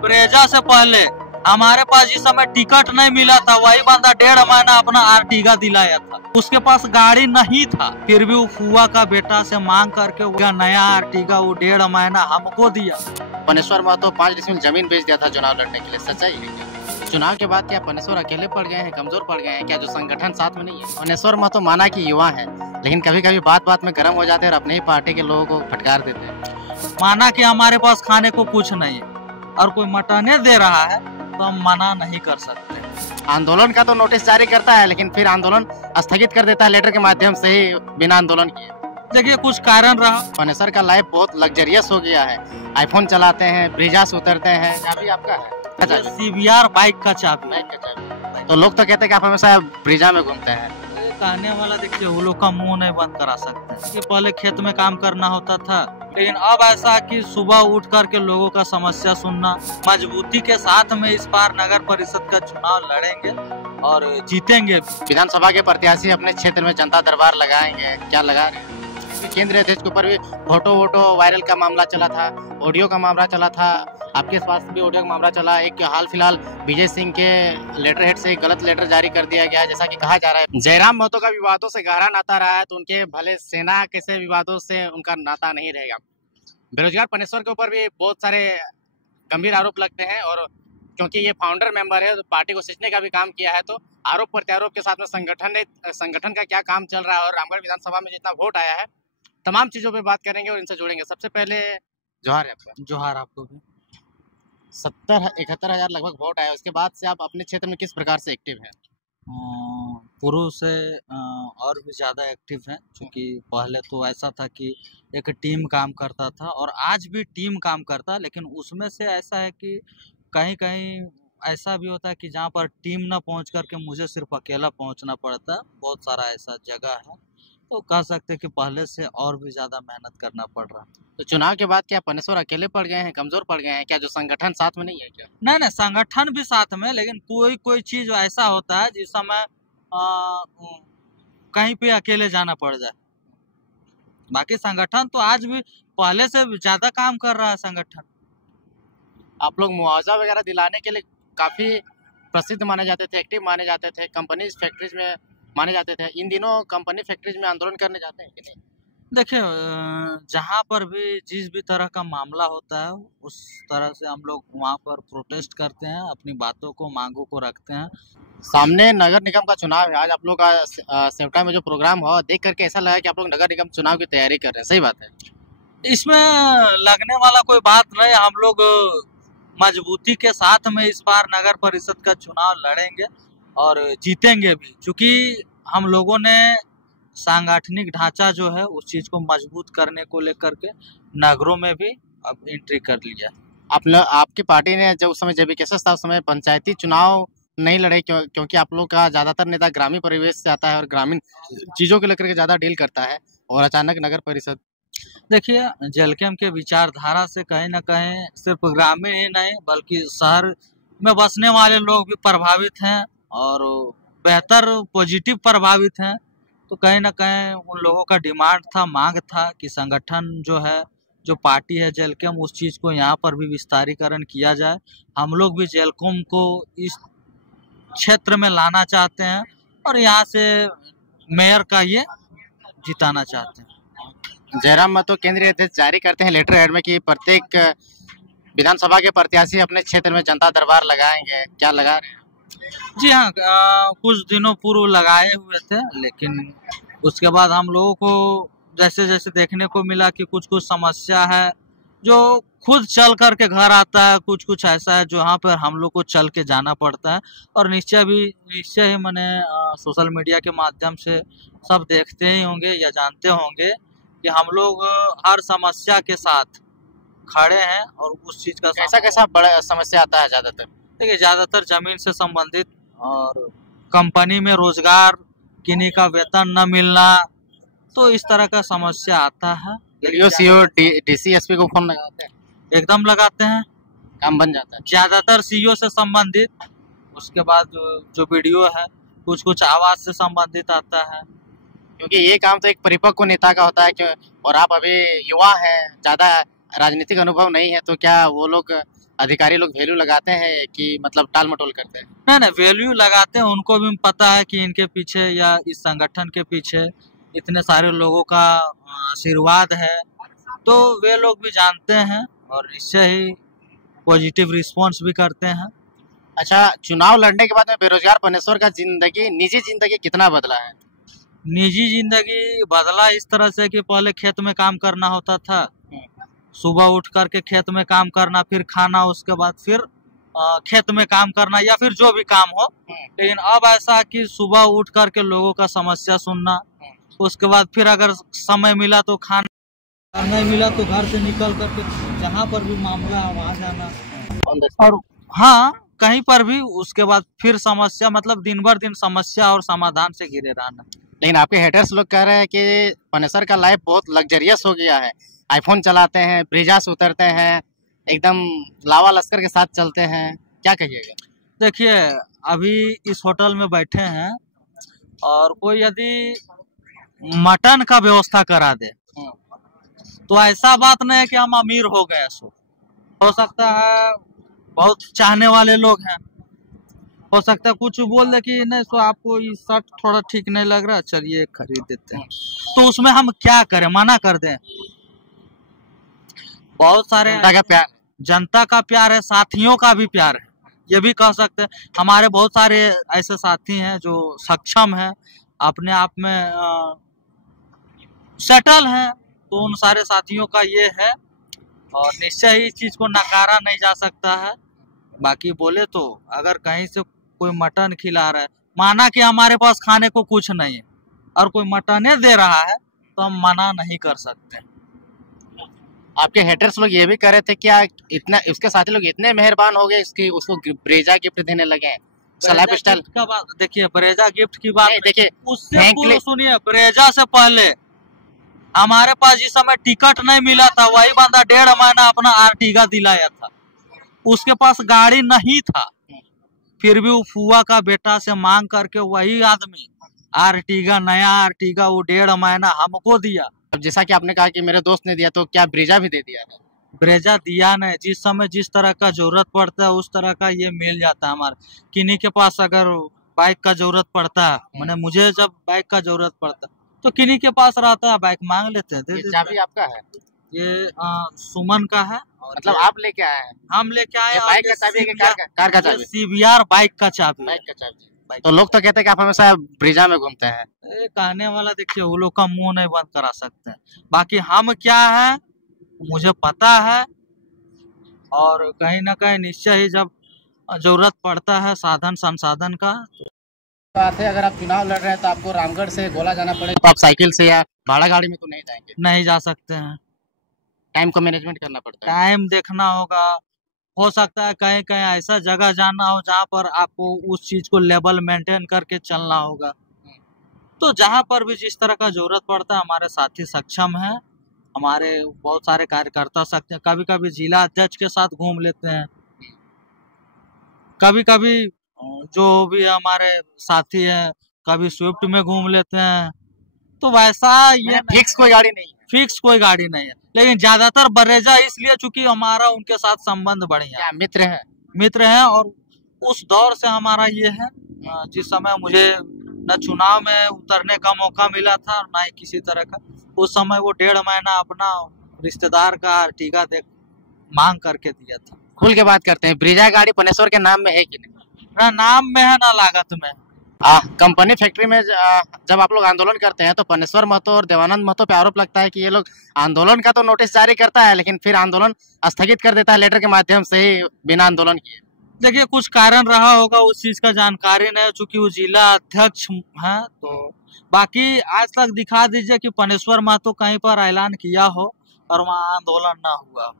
Brezza से पहले हमारे पास जिस समय टिकट नहीं मिला था, वही बंदा 1.5 महीना अपना आर्टिगा दिलाया था। उसके पास गाड़ी नहीं था, फिर भी वो फुआ का बेटा से मांग करके वो नया आर्टिगा वो 1.5 महीना हमको दिया। पनेश्वर महतो 5 डिसमिल जमीन बेच दिया था चुनाव लड़ने के लिए, सच्चाई है क्या? चुनाव के बाद क्या पनेश्वर अकेले पड़ गए हैं, कमजोर पड़ गए हैं क्या? जो संगठन साथ में नहीं है। पनेश्वर महतो माना कि युवा है, लेकिन कभी कभी बात बात में गर्म हो जाते हैं और अपने ही पार्टी के लोगों को फटकार देते हैं। माना कि हमारे पास खाने को कुछ नहीं है और कोई मटने दे रहा है तो हम मना नहीं कर सकते। आंदोलन का तो नोटिस जारी करता है, लेकिन फिर आंदोलन स्थगित कर देता है लेटर के माध्यम से ही, बिना आंदोलन किए। देखिए कुछ कारण रहा। पनेश्वर का लाइफ बहुत लग्जरियस हो गया है, आईफोन चलाते हैं, ब्रिजा से उतरते हैं। चाबी आपका है? CBR बाइक का चाबी। तो लोग तो कहते हैं कि आप हमेशा ब्रिजा में घूमते हैं। कहने वाला देखिए वो लोग का मुंह नहीं बंद करा सकते। ये पहले खेत में काम करना होता था, लेकिन अब ऐसा कि सुबह उठ करके लोगों का समस्या सुनना, मजबूती के साथ में इस बार नगर परिषद का चुनाव लड़ेंगे और जीतेंगे। विधानसभा के प्रत्याशी अपने क्षेत्र में जनता दरबार लगाएंगे, क्या लगा रहे हैं? केंद्रीय अध्यक्ष के ऊपर भी फोटो वायरल का मामला चला था, ऑडियो का मामला चला था, आपके पास भी ऑडियो का मामला चला। एक हाल फिलहाल विजय सिंह के लेटर हेड से एक गलत लेटर जारी कर दिया गया, जैसा कि कहा जा रहा है जयराम महतो का विवादों से गहरा नाता रहा है, तो उनके भले सेना के से विवादों से उनका नाता नहीं रहेगा। बेरोजगार पनेश्वर के ऊपर भी बहुत सारे गंभीर आरोप लगते हैं, और क्योंकि ये फाउंडर मेंबर है तो पार्टी को सींचने का भी काम किया है, तो आरोप प्रत्यारोप के साथ में संगठन का क्या काम चल रहा है और रामगढ़ विधानसभा में जितना वोट आया है, तमाम चीजों पे बात करेंगे और इनसे जुड़ेंगे। सबसे पहले जोहार है आपका। जोहार आपको भी। 71 हजार लगभग वोट आया, उसके बाद से आप अपने क्षेत्र में किस प्रकार से एक्टिव हैं? पूर्व से और भी ज़्यादा एक्टिव हैं, क्योंकि पहले तो ऐसा था कि एक टीम काम करता था और आज भी टीम काम करता है, लेकिन उसमें से ऐसा है कि कहीं कहीं ऐसा भी होता है कि जहाँ पर टीम ना पहुँच करके मुझे सिर्फ अकेला पहुँचना पड़ता है। बहुत सारा ऐसा जगह है, तो कह सकते हैं कि पहले से और भी ज़्यादा मेहनत करना पड़ रहा है। तो चुनाव के बाद क्या पनेश्वर अकेले पड़ गए हैं, कमजोर पड़ गए हैं क्या? जो संगठन साथ में नहीं है क्या? नहीं, संगठन भी साथ में, लेकिन कोई चीज ऐसा होता है जिस समय कहीं पे अकेले जाना पड़ जाए। बाकी संगठन तो आज भी पहले से ज्यादा काम कर रहा है संगठन। आप लोग मुआवजा वगैरह दिलाने के लिए काफी प्रसिद्ध माने जाते थे, एक्टिव माने जाते थे, कंपनीज फैक्ट्रीज में माने जाते थे। इन दिनों कंपनी फैक्ट्रीज में आंदोलन करने जाते हैं कि नहीं? देखिए जहाँ पर भी जिस भी तरह का मामला होता है उस तरह से हम लोग वहाँ पर प्रोटेस्ट करते हैं, अपनी बातों को मांगों को रखते हैं। सामने नगर निगम का चुनाव है, आज आप लोग का सेवटा में जो प्रोग्राम हुआ देख करके ऐसा लगा कि आप लोग नगर निगम चुनाव की तैयारी कर रहे हैं, सही बात है? इसमें लगने वाला कोई बात नहीं, हम लोग मजबूती के साथ में इस बार नगर परिषद का चुनाव लड़ेंगे और जीतेंगे भी, क्योंकि हम लोगों ने सांगठनिक ढांचा जो है उस चीज को मजबूत करने को लेकर के नगरों में भी अब एंट्री कर लिया। आपकी पार्टी ने जब उस समय JB-KSS था, उस समय पंचायती चुनाव नहीं लड़े, क्योंकि आप लोग का ज्यादातर नेता ग्रामीण परिवेश से आता है और ग्रामीण चीजों को लेकर के ज्यादा डील करता है, और अचानक नगर परिषद। देखिए जलकेम के विचारधारा से कहीं ना कहीं सिर्फ ग्रामीण ही नहीं बल्कि शहर में बसने वाले लोग भी प्रभावित हैं और बेहतर पॉजिटिव प्रभावित हैं। तो कहीं ना कहीं उन लोगों का डिमांड था, मांग था कि संगठन जो है, जो पार्टी है जेलकॉम, उस चीज़ को यहाँ पर भी विस्तारीकरण किया जाए। हम लोग भी जेलकॉम को इस क्षेत्र में लाना चाहते हैं और यहाँ से मेयर का ये जिताना चाहते हैं। जयराम महतो केंद्रीय अध्यक्ष जारी करते हैं लेटर हेड में कि प्रत्येक विधानसभा के प्रत्याशी अपने क्षेत्र में जनता दरबार लगाएंगे, क्या लगा रहे हैं? जी हाँ, कुछ दिनों पूर्व लगाए हुए थे, लेकिन उसके बाद हम लोगों को जैसे जैसे देखने को मिला कि कुछ समस्या है जो खुद चल करके घर आता है, कुछ ऐसा है जहाँ पर हम लोग को चल के जाना पड़ता है। और निश्चय ही मैंने सोशल मीडिया के माध्यम से सब देखते ही होंगे या जानते होंगे कि हम लोग हर समस्या के साथ खड़े हैं और उस चीज का कैसा बड़ा समस्या आता है? ज्यादातर देखिए ज़्यादातर जमीन से संबंधित और कंपनी में रोजगार, किन्हीं का वेतन न मिलना, तो इस तरह का समस्या आता है। CO, DC, SP को फोन लगाते हैं? एकदम लगाते हैं, काम बन जाता है। ज़्यादातर CO से संबंधित, उसके बाद जो वीडियो है कुछ आवाज से संबंधित आता है, क्योंकि ये काम तो एक परिपक्व नेता का होता है और आप अभी युवा हैं, ज्यादा राजनीतिक अनुभव नहीं है, तो क्या वो लोग अधिकारी लोग वैल्यू लगाते हैं कि मतलब टाल मटोल करते हैं? नहीं, वैल्यू लगाते हैं, उनको भी पता है कि इनके पीछे या इस संगठन के पीछे इतने सारे लोगों का आशीर्वाद है, तो वे लोग भी जानते हैं और इससे ही पॉजिटिव रिस्पॉन्स भी करते हैं। अच्छा, चुनाव लड़ने के बाद में बेरोजगार पनेश्वर का निजी जिंदगी कितना बदला है? निजी जिंदगी बदला इस तरह से कि पहले खेत में काम करना होता था, सुबह उठ करके खेत में काम करना, फिर खाना, उसके बाद फिर खेत में काम करना या फिर जो भी काम हो। लेकिन अब ऐसा कि सुबह उठ करके लोगों का समस्या सुनना, उसके बाद फिर अगर समय मिला तो खाना, नहीं मिला तो घर से निकल करके जहाँ पर भी मामला है वहाँ जाना, और हाँ कहीं पर भी, उसके बाद फिर समस्या, मतलब दिन भर दिन समस्या और समाधान से घिरे रहना। लेकिन आपके हेटर्स लोग कह रहे हैं कि पनेश्वर का लाइफ बहुत लग्जरियस हो गया है, आईफोन चलाते हैं, ब्रिजा से उतरते हैं, एकदम लावा लश्कर के साथ चलते हैं, क्या कहिएगा? देखिए, अभी इस होटल में बैठे हैं और कोई यदि मटन का व्यवस्था करा दे तो ऐसा बात नहीं है कि हम अमीर हो गए। सो हो सकता है बहुत चाहने वाले लोग हैं, हो सकता है कुछ बोल दे कि नहीं सो आपको ये शर्ट थोड़ा ठीक नहीं लग रहा, चलिए खरीद देते हैं, तो उसमें हम क्या करें, मना कर दें? बहुत सारे जनता का प्यार है, साथियों का भी प्यार है, ये भी कह सकते हैं। हमारे बहुत सारे ऐसे साथी हैं जो सक्षम हैं, अपने आप में सेटल हैं, तो उन सारे साथियों का ये है, और निश्चय ही इस चीज को नकारा नहीं जा सकता है। बाकी बोले तो अगर कहीं से कोई मटन खिला रहा है, माना कि हमारे पास खाने को कुछ नहीं है और कोई मटने दे रहा है, तो हम मना नहीं कर सकते। आपके हेटर्स लोग ये भी कह रहे थे क्या इतना इसके साथी लोग इतने मेहरबान हो गए इसकी उसको ब्रेजा गिफ्ट देने लगे? लाइफ स्टाइल का बात देखिए, ब्रेजा गिफ्ट की बात देखिए, उससे पूर्व सुनिए, ब्रेजा से पहले हमारे पास जिस समय टिकट नहीं मिला था, वही बंदा 1.5 महीना अपना आर्टिगा दिलाया था, उसके पास गाड़ी नहीं था, फिर भी वो फुआ का बेटा से मांग करके वही आदमी आर्टिगा, नया आर्टिगा वो 1.5 महीना हमको दिया। अब जैसा कि आपने कहा कि मेरे दोस्त ने दिया, तो क्या ब्रेजा भी दे दिया? ब्रेजा दिया नहीं, जिस समय जिस तरह का जरूरत पड़ता है उस तरह का ये मिल जाता है। हमारे किन्हीं के पास अगर बाइक का जरूरत पड़ता है, मैंने मुझे जब बाइक का जरूरत पड़ता है तो किन्हीं के पास रहता है, बाइक मांग लेते हैं, ये चाबी आपका है? ये सुमन का है, मतलब आप लेके आए हैं? हम लेके आए। बाइक का चाबी है, कार का चाबी? CBR बाइक का चाबी। बाइक का चाबी। तो लोग तो कहते हैं कि आप हमेशा ब्रिजा में घूमते हैं। कहने वाला देखिए, वो लोग का मुंह नहीं बंद करा सकते हैं, बाकी हम क्या है मुझे पता है, और कहीं ना कहीं निश्चय ही जब जरूरत पड़ता है साधन संसाधन का। बात है, अगर आप चुनाव लड़ रहे हैं तो आपको रामगढ़ से गोला जाना पड़ेगा, तो आप साइकिल से या भाड़ा गाड़ी में तो नहीं जाएंगे? नहीं जा सकते हैं, टाइम को मैनेजमेंट करना पड़ता है, टाइम देखना होगा। हो सकता है कहीं कहीं ऐसा जगह जाना हो जहाँ पर आपको उस चीज को लेवल मेंटेन करके चलना होगा, तो जहाँ पर भी जिस तरह का जरूरत पड़ता है हमारे साथी सक्षम हैं, हमारे बहुत सारे कार्यकर्ता सकते हैं। कभी कभी जिला अध्यक्ष के साथ घूम लेते हैं, कभी कभी जो भी हमारे साथी हैं कभी स्विफ्ट में घूम लेते हैं, तो वैसा ये फिक्स कोई गाड़ी नहीं है? फिक्स कोई गाड़ी नहीं है, लेकिन ज्यादातर ब्रेजा इसलिए चूंकि हमारा उनके साथ संबंध बढ़िया, मित्र हैं और उस दौर से हमारा ये है, जिस समय मुझे न चुनाव में उतरने का मौका मिला था और ना ही किसी तरह का, उस समय वो 1.5 महीना अपना रिश्तेदार का आर्टिगा देख मांग करके दिया था। खुल के बात करते हैं, ब्रिजा गाड़ी पनेश्वर के नाम में है कि नहीं? ना नाम में है ना लागत में। कंपनी फैक्ट्री में जब आप लोग आंदोलन करते हैं तो पनेश्वर महतो और देवानंद महतो पे आरोप लगता है कि ये लोग आंदोलन का तो नोटिस जारी करता है, लेकिन फिर आंदोलन स्थगित कर देता है लेटर के माध्यम से ही, बिना आंदोलन किए। देखिए, कुछ कारण रहा होगा, उस चीज का जानकारी नहीं, चूंकि वो जिला अध्यक्ष है, तो बाकी आज तक दिखा दीजिए कि पनेश्वर महतो कहीं पर ऐलान किया हो और वहाँ आंदोलन ना हुआ।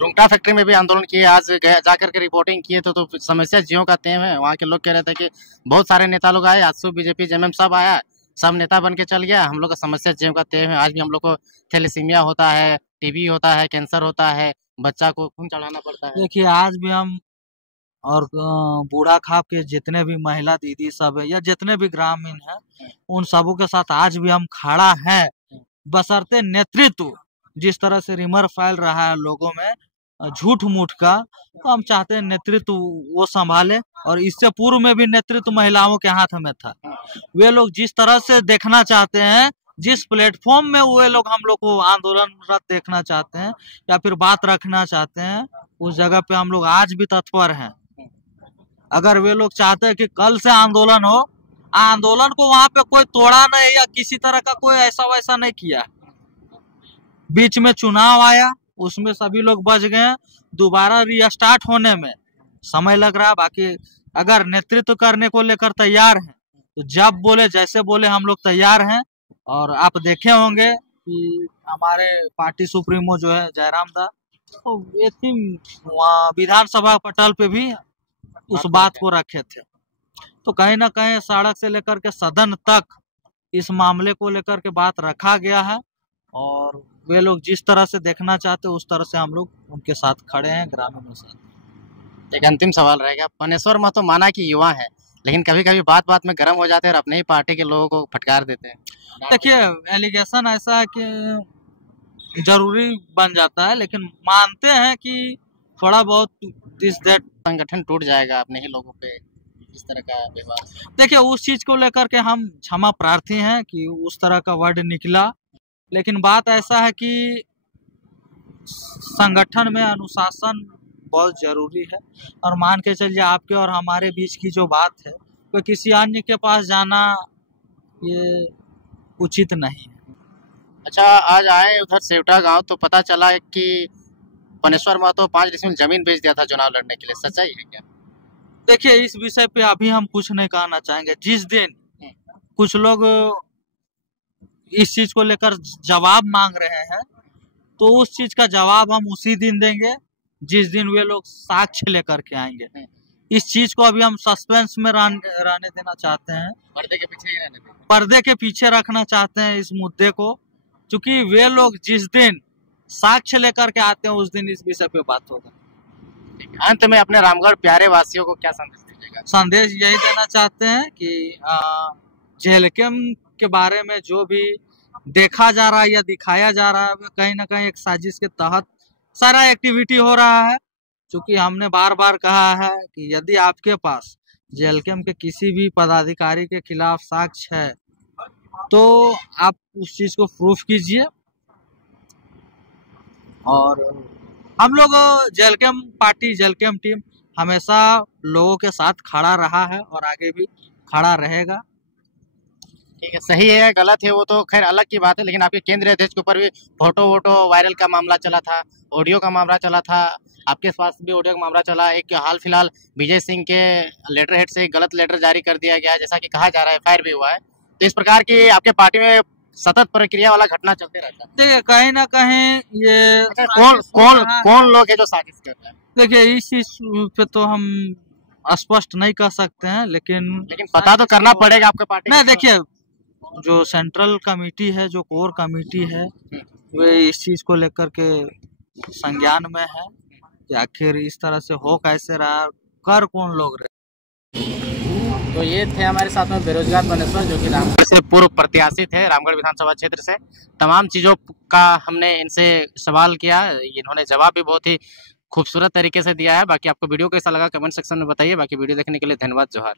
रुंगटा फैक्ट्री में भी आंदोलन किए, आज जाकर के रिपोर्टिंग किए तो समस्या जियो का तेम है। वहाँ के लोग कह रहे थे कि बहुत सारे नेता लोग आए, आजसू बीजेपी जेएमएम सब आया, सब नेता बन के चल गया, हम लोग का समस्या जियो का तेम है। आज भी हम लोग को थैलेसीमिया होता है, टीबी होता है, कैंसर होता है, बच्चा को खून चढ़ाना पड़ता है। देखिए, आज भी हम और बूढ़ा खाप के जितने भी महिला दीदी सब है या जितने भी ग्रामीण हैं, उन सबों के साथ आज भी हम खड़ा हैं, बशर्ते नेतृत्व जिस तरह से रिमर फैल रहा है लोगों में, झूठ मूठ का, तो हम चाहते हैं नेतृत्व वो संभाले। और इससे पूर्व में भी नेतृत्व महिलाओं के हाथ में था। वे लोग जिस तरह से देखना चाहते हैं, जिस प्लेटफॉर्म में वे लोग हम लोग को आंदोलनरत देखना चाहते हैं या फिर बात रखना चाहते हैं, उस जगह पे हम लोग आज भी तत्पर हैं। अगर वे लोग चाहते हैं कि कल से आंदोलन हो, आंदोलन को वहां पे कोई तोड़ा नहीं या किसी तरह का कोई ऐसा वैसा नहीं किया। बीच में चुनाव आया, उसमें सभी लोग बच गए। दोबारा रीस्टार्ट होने में समय लग रहा है। बाकी अगर नेतृत्व करने को लेकर तैयार हैं तो जब बोले जैसे बोले हम लोग तैयार हैं। और आप देखे होंगे कि हमारे पार्टी सुप्रीमो जो है जयराम दा, तो ये थी वहाँ विधानसभा पटल पे भी उस बात को रखे थे। तो कहीं ना कहीं सड़क से लेकर के सदन तक इस मामले को लेकर के बात रखा गया है। और वे लोग जिस तरह से देखना चाहते हैं उस तरह से हम लोग उनके साथ खड़े हैं, ग्रामीणों के साथ। एक अंतिम सवाल रहेगा, पनेश्वर महतो माना कि युवा है, लेकिन कभी कभी बात बात में गर्म हो जाते हैं और अपने ही पार्टी के लोगों को फटकार देते हैं। देखिए, एलिगेशन ऐसा है कि जरूरी बन जाता है, लेकिन मानते हैं कि थोड़ा बहुत दिस दैट संगठन टूट जाएगा अपने ही लोगों पे इस तरह का व्यवहार। देखिए, उस चीज को लेकर के हम क्षमा प्रार्थी हैं कि उस तरह का वर्ड निकला। लेकिन बात ऐसा है कि संगठन में अनुशासन बहुत जरूरी है। और मान के चलिए आपके और हमारे बीच की जो बात है, तो किसी अन्य के पास जाना ये उचित नहीं है। अच्छा, आज आए उधर सेवटा गांव तो पता चला कि पनेश्वर महतो 5 डिसमिल जमीन बेच दिया था चुनाव लड़ने के लिए, सच्चाई है क्या? देखिए, इस विषय पे अभी हम कुछ नहीं कहना चाहेंगे। जिस दिन कुछ लोग इस चीज को लेकर जवाब मांग रहे हैं, तो उस चीज का जवाब हम उसी दिन देंगे जिस दिन वे लोग साक्ष्य लेकर के आएंगे। इस चीज को अभी हम सस्पेंस में रहने देना चाहते हैं, पर्दे के पीछे ही रहने देंगे, पर्दे के पीछे रखना चाहते हैं इस मुद्दे को। क्योंकि वे लोग जिस दिन साक्ष्य लेकर के आते हैं उस दिन इस विषय पे बात होगा। अंत में अपने रामगढ़ प्यारे वासियों को क्या संदेश दीजिएगा? संदेश यही देना चाहते हैं कि जेएलकेएम के बारे में जो भी देखा जा रहा है या दिखाया जा रहा है, वो कहीं ना कहीं एक साजिश के तहत सारा एक्टिविटी हो रहा है। क्योंकि हमने बार बार कहा है कि यदि आपके पास जेएलकेएम के किसी भी पदाधिकारी के खिलाफ साक्ष्य है तो आप उस चीज को प्रूफ कीजिए। और हम लोग जेएलकेएम पार्टी, जेएलकेएम टीम हमेशा लोगों के साथ खड़ा रहा है और आगे भी खड़ा रहेगा। ठीक है, सही है गलत है वो तो खैर अलग की बात है, लेकिन आपके केंद्रीय अध्यक्ष के ऊपर भी फोटो वोटो वायरल का मामला चला था, ऑडियो का मामला चला था, आपके पास भी ऑडियो का मामला चला। एक हाल फिलहाल विजय सिंह के लेटर हेड से एक गलत लेटर जारी कर दिया गया है, जैसा कि कहा जा रहा है एफआईआर भी हुआ है। तो इस प्रकार की आपके पार्टी में सतत प्रक्रिया वाला घटना चलते रहता है। देखिए, कहीं ना कहीं ये कौन लोग है जो साजिश कर रहे हैं? देखिए, इस चीज पे तो हम स्पष्ट नहीं कर सकते हैं, लेकिन पता तो करना पड़ेगा आपके पार्टी नहीं। देखिए, जो सेंट्रल कमेटी है, जो कोर कमेटी है, वे इस चीज को लेकर के संज्ञान में है कि आखिर इस तरह से हो कैसे रहा, कर कौन लोग रहे। तो ये थे हमारे साथ में बेरोजगार पनेश्वर, जो कि रामगढ़ से पूर्व प्रत्याशी थे, रामगढ़ विधानसभा क्षेत्र से। तमाम चीज़ों का हमने इनसे सवाल किया, इन्होंने जवाब भी बहुत ही खूबसूरत तरीके से दिया है। बाकी आपको वीडियो कैसा लगा कमेंट सेक्शन में बताइए। बाकी वीडियो देखने के लिए धन्यवाद, जोहार।